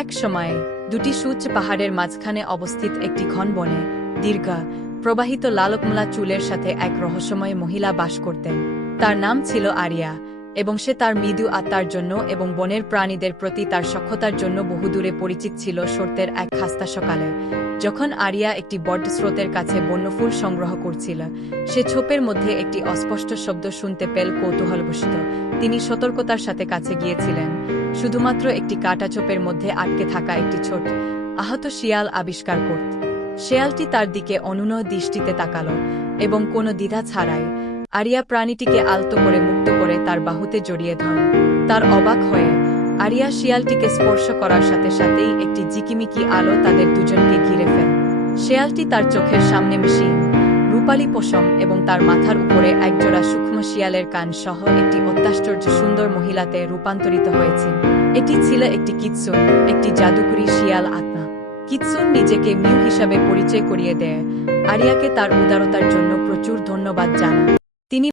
এক সময়ে দুটি সূচ পাহাড়ের মাঝখানে অবস্থিত একটি ঘন বনে দীর্ঘ প্রবাহিত লালকমলা চুলের সাথে এক রহস্যময় মহিলা বাস করতেন। তার নাম ছিল আরিয়া, এবং সে তার মৃদু আত্মার জন্য এবং বনের প্রাণীদের প্রতি তার সখ্যতার জন্য বহুদূরে পরিচিত ছিল। শরতের এক খাস্তা সকালে যখন আরিয়া একটি বড স্রোতের কাছে বন্যফুল সংগ্রহ করছিল, সে ছোপের মধ্যে একটি অস্পষ্ট শব্দ শুনতে পেল। কৌতূহলবশত তিনি সতর্কতার সাথে কাছে গিয়েছিলেন, শুধুমাত্র একটি কাটা ছোপের মধ্যে আটকে থাকা একটি ছোট আহত শিয়াল আবিষ্কার করতে। শেয়ালটি তার দিকে অনুনয় দৃষ্টিতে তাকাল এবং কোনো দ্বিধা ছাড়াই আরিয়া প্রাণীটিকে আলতো করে মুক্ত করে তার বাহুতে জড়িয়ে ধরেন। তার অবাক হয়ে আরিয়া শিয়ালটিকে স্পর্শ করার সাথে সাথেই একটি জিকিমিকি আলো তাদের দুজনকে ঘিরে ফেল। শেয়ালটি তার চোখের সামনে মিশিয়ে রূপালী পশম এবং তার মাথার উপরে একজোড়া সূক্ষ্ম শিয়ালের কান সহ একটি অত্যাশ্চর্য সুন্দর মহিলাতে রূপান্তরিত হয়েছে। এটি ছিল একটি কিৎসুন, একটি জাদুকরী শিয়াল আত্মা। কিৎসুন নিজেকে মিউ হিসাবে পরিচয় করিয়ে দেয়, আরিয়াকে তার উদারতার জন্য প্রচুর ধন্যবাদ জানায়।